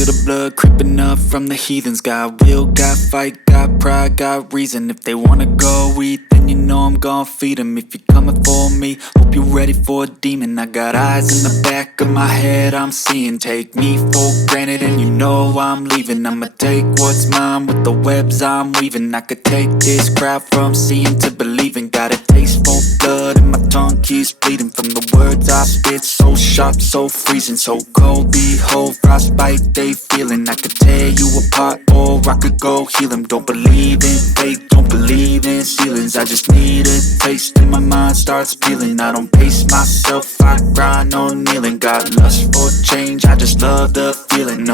feel the blood creeping up from the heathens. Got will, got fight, got pride, got reason. If they wanna go eat, then you know I'm gon' feed them. If you're coming for me, hope you're ready for a demon. I got eyes in the back of my head, I'm seeing. Take me for granted and you know I'm leaving. I'ma take what's mine with the webs I'm weaving. I could take this crowd from seeing to believing. Got a taste for blood and my tongue keeps bleeding from the words I spit. So sharp, so freezing, so cold. Behold, frostbite they feeling. I could tear you apart or I could go heal them. Don't believe in fate, don't believe in ceilings. I just need a taste and my mind starts peeling. I don't pace myself, I grind on kneeling. Got lust for change, I just love the feeling.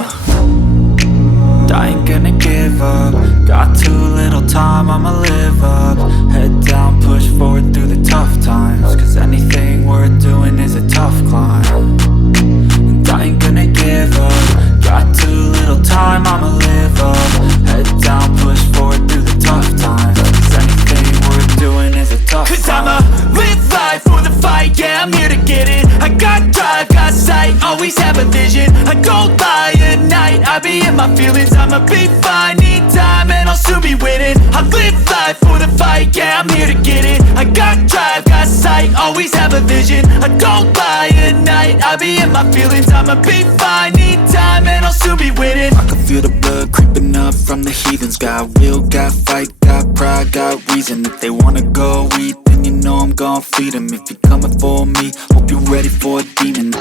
I ain't gonna give up. Got too little time, I'ma live up. Head down, push forward through the tough times. Cause anything worth doing is a tough climb. And I ain't gonna give up. Got too little time, I'ma live up. Head down, push forward through the tough times. Cause anything worth doing is a tough climb. Cause I'ma live life for the fight, yeah, I'm here to get it. I got drive, got sight, always have a vision. I don't lie at night, I be in my feelings. I'ma be fine, need time and I'll soon be winning. I live life for the fight, yeah, I'm here to get it. I got drive, got sight, always have a vision. I don't lie at night, I be in my feelings. I'ma be fine, need time and I'll soon be winning. I can feel the blood creeping up from the heathens. Got will, got fight, got pride, got reason. If they wanna go eat, then you know I'm gon' feed them. If you're coming for me, hope you're ready for a demon.